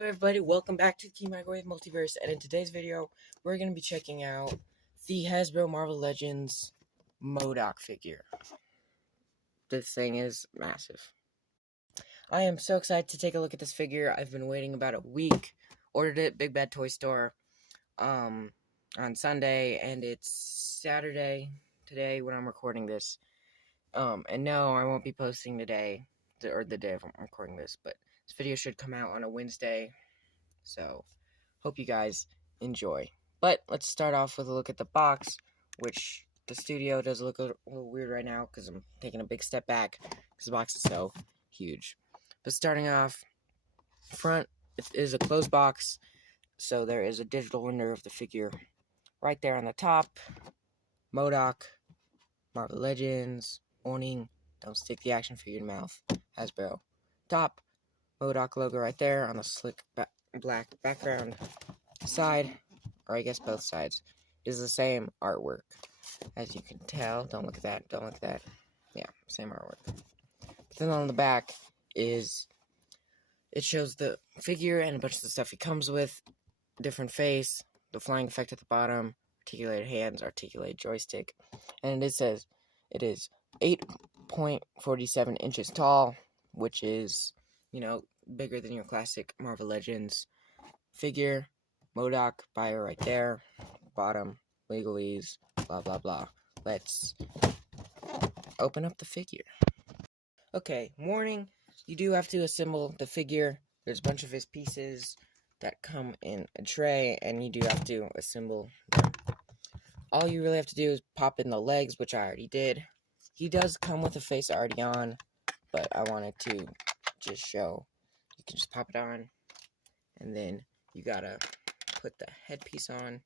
Hey everybody, welcome back to KeyMicrowave Multiverse, and in today's video, we're going to be checking out the Hasbro Marvel Legends Modok figure. This thing is massive. I am so excited to take a look at this figure. I've been waiting about a week. Ordered it, Big Bad Toy Store, on Sunday, and it's Saturday today when I'm recording this. And no, I won't be posting today, or the day I'm recording this, but this video should come out on a Wednesday. So, hope you guys enjoy. But let's start off with a look at the box, which the studio does look a little weird right now because I'm taking a big step back because the box is so huge. But starting off, front is a closed box, so there is a digital render of the figure right there on the top. Modok, Marvel Legends, warning, don't stick the action figure in your mouth, Hasbro. Top, Modok logo right there on the slick black background. Side, or I guess both sides, is the same artwork. As you can tell, don't look at that, don't look at that. Yeah, same artwork. But then on the back it shows the figure and a bunch of the stuff he comes with. Different face, the flying effect at the bottom, articulated hands, articulated joystick. And it says it is 8.47 inches tall, which is, bigger than your classic Marvel Legends figure. Modok, bio right there, bottom, legalese, blah blah blah. Let's open up the figure. Okay, warning, you do have to assemble the figure. There's a bunch of his pieces that come in a tray, and you do have to assemble them. All you really have to do is pop in the legs, which I already did. He does come with a face already on, but I wanted to just show. You can just pop it on, and then you gotta put the headpiece on,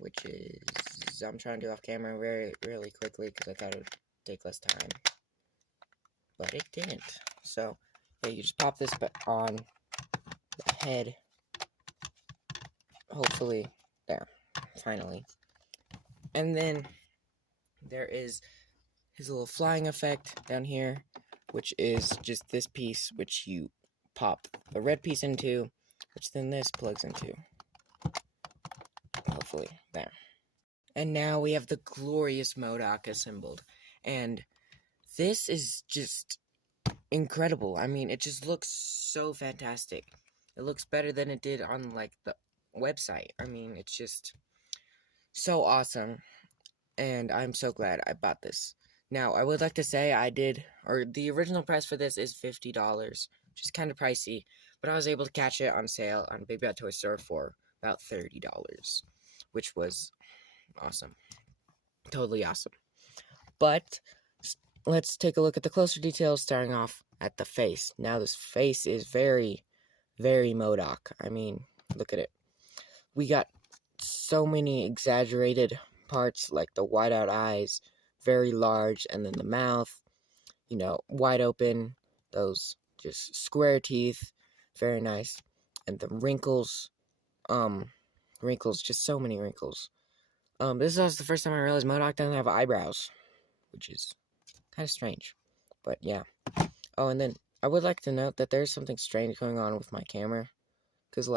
which is, I'm trying to do off camera really quickly because I thought it would take less time, but it didn't. So yeah, you just pop this on the head, hopefully, there, finally. And then there is his little flying effect down here, which is just this piece, which you pop the red piece into, which then this plugs into. Hopefully, there. And now we have the glorious Modok assembled. And this is just incredible. I mean, it just looks so fantastic. It looks better than it did on, the website. I mean, it's just so awesome. And I'm so glad I bought this. Now, I would like to say the original price for this is $50, which is kind of pricey. But I was able to catch it on sale on Big Bad Toy Store for about $30, which was awesome. Totally awesome. But let's take a look at the closer details, starting off at the face. Now, this face is very, very Modok. I mean, look at it. We got so many exaggerated parts, like the wide-out eyes, very large, and then the mouth, wide open, those just square teeth, very nice, and the wrinkles, just so many wrinkles. This is the first time I realized Modok doesn't have eyebrows, which is kind of strange, but yeah. Oh, and then I would like to note that there's something strange going on with my camera, because,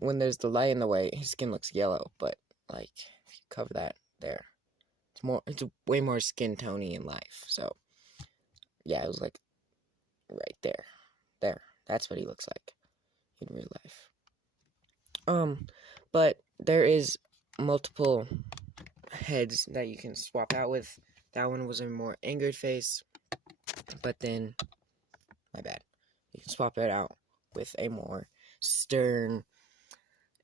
when there's the light in the way, his skin looks yellow, but, if you cover that there, it's way more skin tony in life, so, yeah, it was, right there, that's what he looks like in real life. But there is multiple heads that you can swap out with. That one was a more angered face, but then, my bad, you can swap it out with a more stern,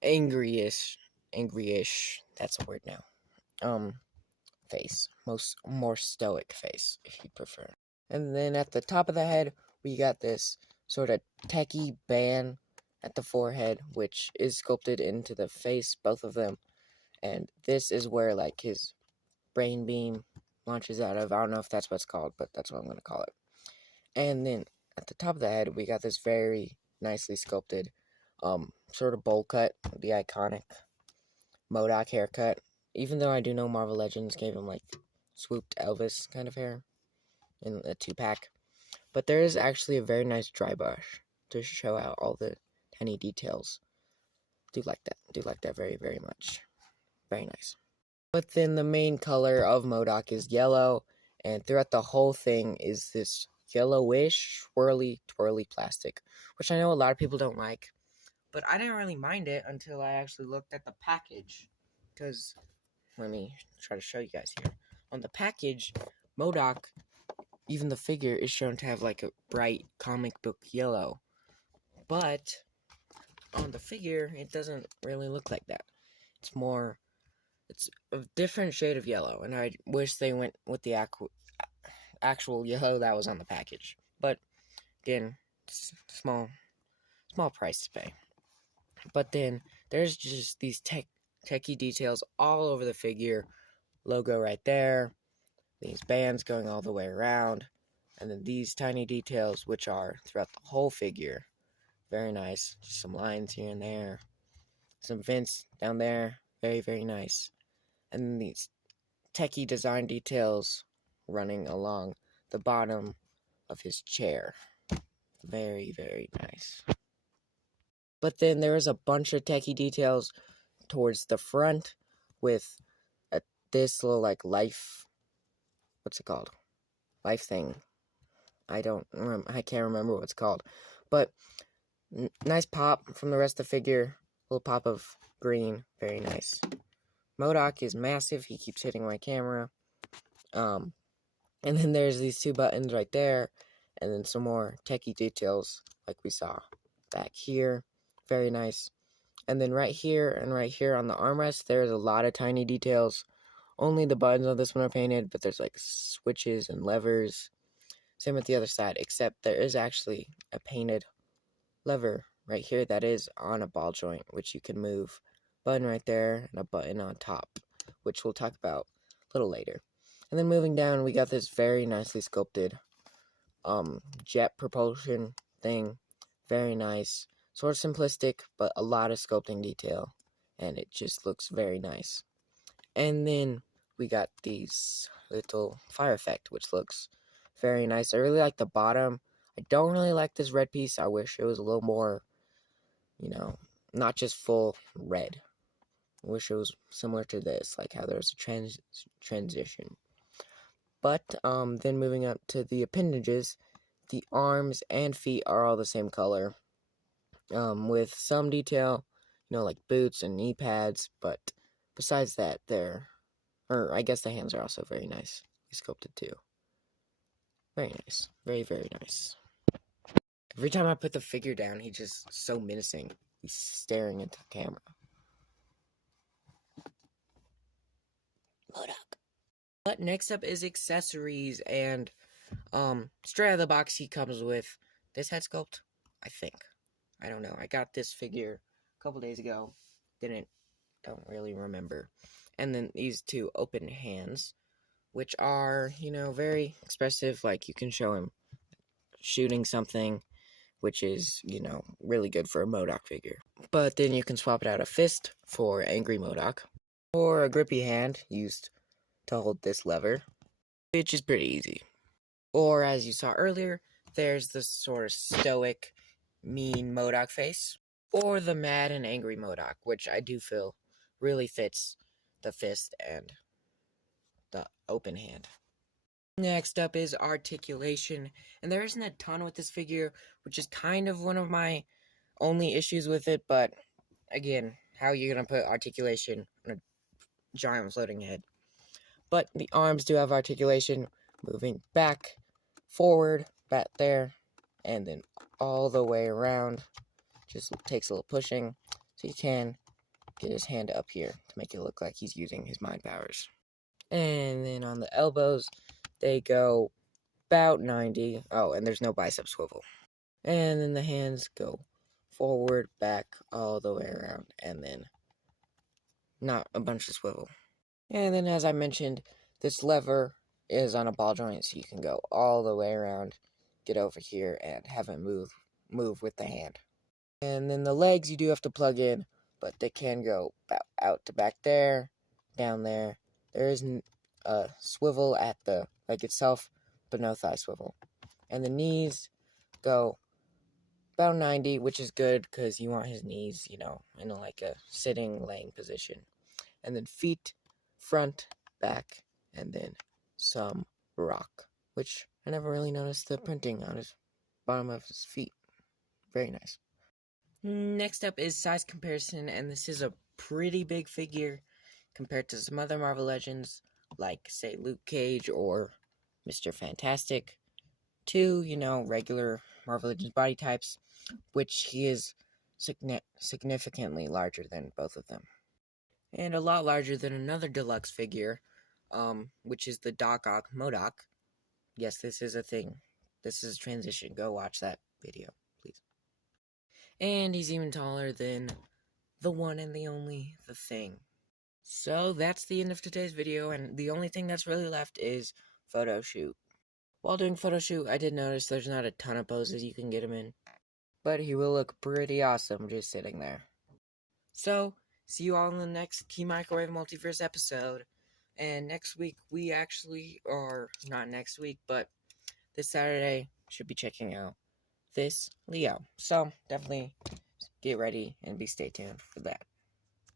angry-ish, that's a word now, face, more stoic face, if you prefer. And then at the top of the head, we got this sort of techie band at the forehead, which is sculpted into the face, both of them. And this is where, his brain beam launches out of. I don't know if that's what it's called, but that's what I'm going to call it. And then at the top of the head, we got this very nicely sculpted, sort of bowl cut, the iconic Modok haircut. Even though I do know Marvel Legends gave him, swooped Elvis kind of hair in a 2-pack. But there is actually a very nice dry brush to show out all the tiny details. Do like that very, very much. Very nice. But then the main color of Modok is yellow, and throughout the whole thing is this yellowish, swirly, twirly plastic, which I know a lot of people don't like, but I didn't really mind it until I actually looked at the package, because, let me try to show you guys here. On the package, Modok, even the figure, is shown to have like a bright comic book yellow, but on the figure, it doesn't really look like that. It's a different shade of yellow, and I wish they went with the actual yellow that was on the package. But again, small price to pay. But then there's just these techie details all over the figure. Logo right there. These bands going all the way around, and then these tiny details, which are throughout the whole figure. Very nice. Just some lines here and there. Some vents down there. Very, very nice. And then these techie design details running along the bottom of his chair. Very, very nice. But then there is a bunch of techie details towards the front with this little like life, what's it called? Life thing. I can't remember what it's called. But nice pop from the rest of the figure. Little pop of green. Very nice. Modok is massive. He keeps hitting my camera. And then there's these two buttons right there. And then some more techie details like we saw back here. Very nice. And then right here and right here on the armrest, there's a lot of tiny details. Only the buttons on this one are painted, but there's like switches and levers. Same with the other side, except there is actually a painted lever right here that is on a ball joint, which you can move. Button right there, and a button on top, which we'll talk about a little later. And then moving down, we got this very nicely sculpted jet propulsion thing. Very nice. Sort of simplistic, but a lot of sculpting detail, and it just looks very nice. And then we got these little fire effect, which looks very nice. I really like the bottom. I don't really like this red piece. I wish it was a little more, not just full red. I wish it was similar to this, like how there's a transition. But then moving up to the appendages, the arms and feet are all the same color, with some detail, like boots and knee pads. But besides that, I guess the hands are also very nice. Sculpted too. Very nice. Very, very nice. Every time I put the figure down, he's just so menacing. He's staring into the camera. Modok. But next up is accessories, and straight out of the box he comes with this head sculpt, I think. I don't know. I got this figure a couple days ago. Don't really remember. And then these two open hands, which are, very expressive. Like, you can show him shooting something, which is, really good for a Modok figure. But then you can swap it out a fist for Angry Modok, or a grippy hand used to hold this lever, which is pretty easy. Or, as you saw earlier, there's the sort of stoic, mean Modok face, or the mad and angry Modok, which I do feel really fits the fist and the open hand. Next up is articulation, and there isn't a ton with this figure, which is kind of one of my only issues with it, but again, how are you going to put articulation on a giant floating head? But the arms do have articulation, moving back, forward, back there, and then all the way around. Just takes a little pushing, so you can get his hand up here to make it look like he's using his mind powers. And then on the elbows, they go about 90. Oh, and there's no bicep swivel. And then the hands go forward, back, all the way around, and then not a bunch of swivel. And then, as I mentioned, this lever is on a ball joint, so you can go all the way around, get over here, and have it move with the hand. And then the legs you do have to plug in, but they can go out to back there, down there. There is a swivel at the leg itself, but no thigh swivel. And the knees go about 90, which is good because you want his knees, in like a sitting, laying position. And then feet, front, back, and then some rock, which I never really noticed the printing on his bottom of his feet. Very nice. Next up is size comparison, and this is a pretty big figure compared to some other Marvel Legends, like, say, Luke Cage or Mr. Fantastic, to, regular Marvel Legends body types, which he is significantly larger than both of them. And a lot larger than another deluxe figure, which is the Doc Ock Modok. Yes, this is a thing. This is a transition. Go watch that video, please. And he's even taller than the one and the only, the Thing. So that's the end of today's video, and the only thing that's really left is photo shoot. While doing photo shoot, I did notice there's not a ton of poses you can get him in, but he will look pretty awesome just sitting there. So, see you all in the next KeyMicrowave Multiverse episode. And next week, we actually, or not next week, but this Saturday, should be checking out this Leo. So, definitely get ready and stay tuned for that.